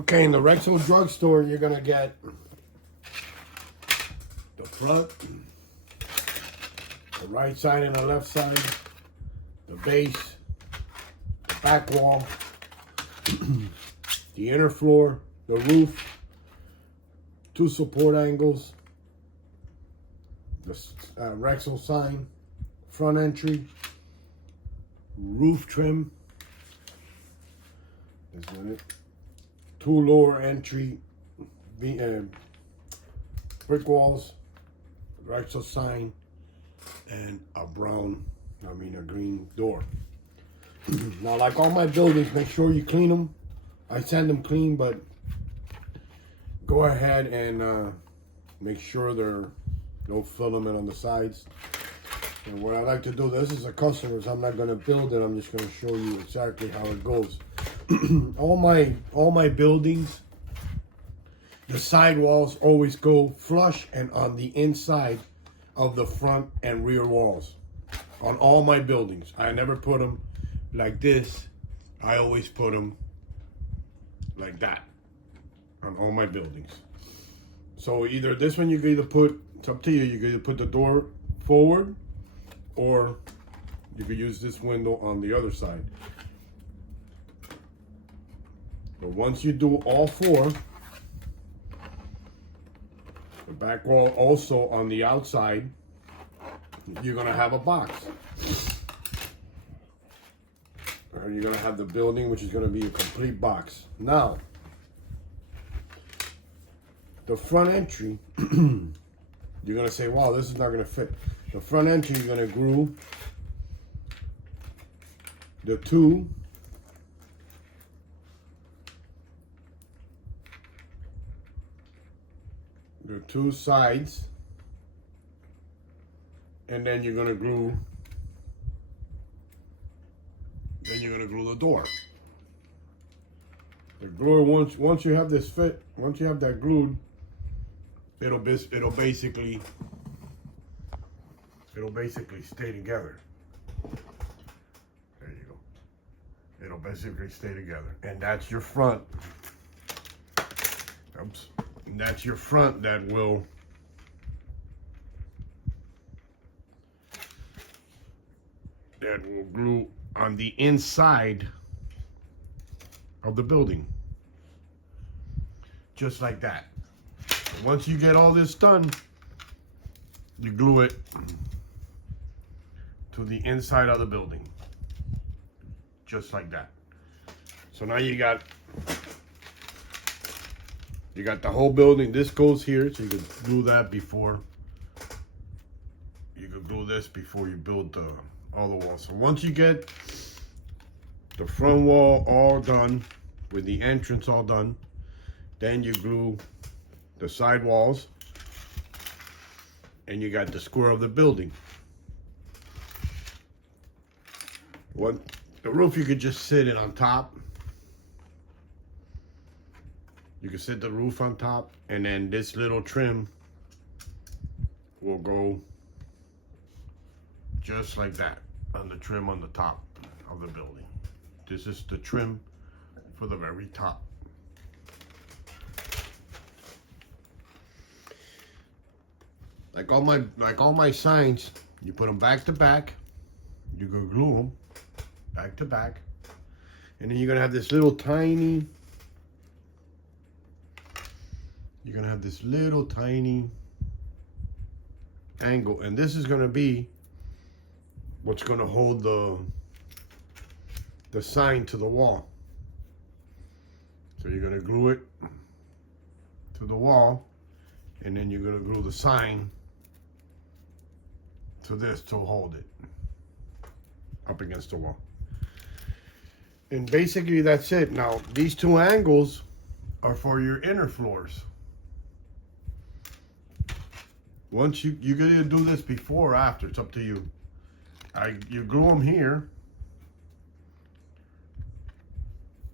Okay, in the Rexall drugstore, you're gonna get the front, the right side and the left side, the base, the back wall, the inner floor, the roof, 2 support angles, the Rexall sign, front entry, roof trim, isn't it? 2 lower entry brick walls, Rexall sign, and a green door. Now, like all my buildings, make sure you clean them. I send them clean, but go ahead and make sure there's no filament on the sides. And what I like to do, this is a customer's, I'm not going to build it, I'm just going to show you exactly how it goes. all my buildings, the side walls always go flush and on the inside of the front and rear walls. On all my buildings, I never put them like this. I always put them like that on all my buildings. So either this one, you can either put, it's up to you, you can either put the door forward or you could use this window on the other side. But once you do all 4, the back wall also on the outside, you're gonna have a box. Or you're gonna have the building, which is gonna be a complete box. Now, the front entry, you're gonna say, wow, this is not gonna fit. The front entry, you're gonna glue the two sides, and then you're gonna glue the door. The glue, once you have this fit, once you have that glued, it'll basically stay together. There you go. It'll basically stay together, and that's your front. Oops. And that's your front that will glue on the inside of the building. Just like that. Once you get all this done, you glue it to the inside of the building. Just like that. So now you got the whole building. This goes here, so you can glue that before. You can glue this before you build all the walls. So once you get the front wall all done, with the entrance all done, then you glue the side walls, and you got the square of the building. The roof, you could just sit it on top. You can sit the roof on top, and then this little trim will go just like that on the trim on the top of the building. This is the trim for the very top. Like all my signs, you put them back to back. You can glue them back to back, and then you're gonna have this little tiny. You're gonna have this little tiny angle, and this is gonna be what's gonna hold the sign to the wall. So you're gonna glue it to the wall, and then you're gonna glue the sign to this to hold it up against the wall. And basically that's it. Now these 2 angles are for your inner floors. Once you can either do this before or after, it's up to you. You glue them here,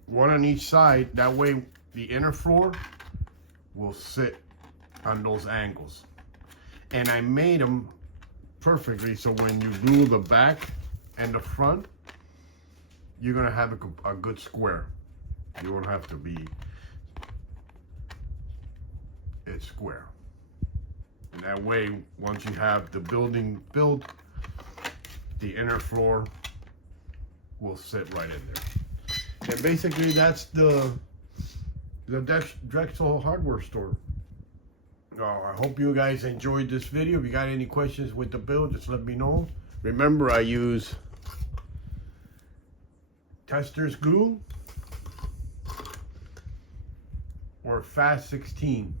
one on each side. That way the inner floor will sit on those angles. And I made them perfectly so when you glue the back and the front, you're gonna have a good square. You won't have to be it's square. And that way, once you have the building built, the inner floor will sit right in there. And basically that's the Rexall Hardware store. I hope you guys enjoyed this video. If you got any questions with the build, just let me know. Remember, I use Tester's glue or Fast 16.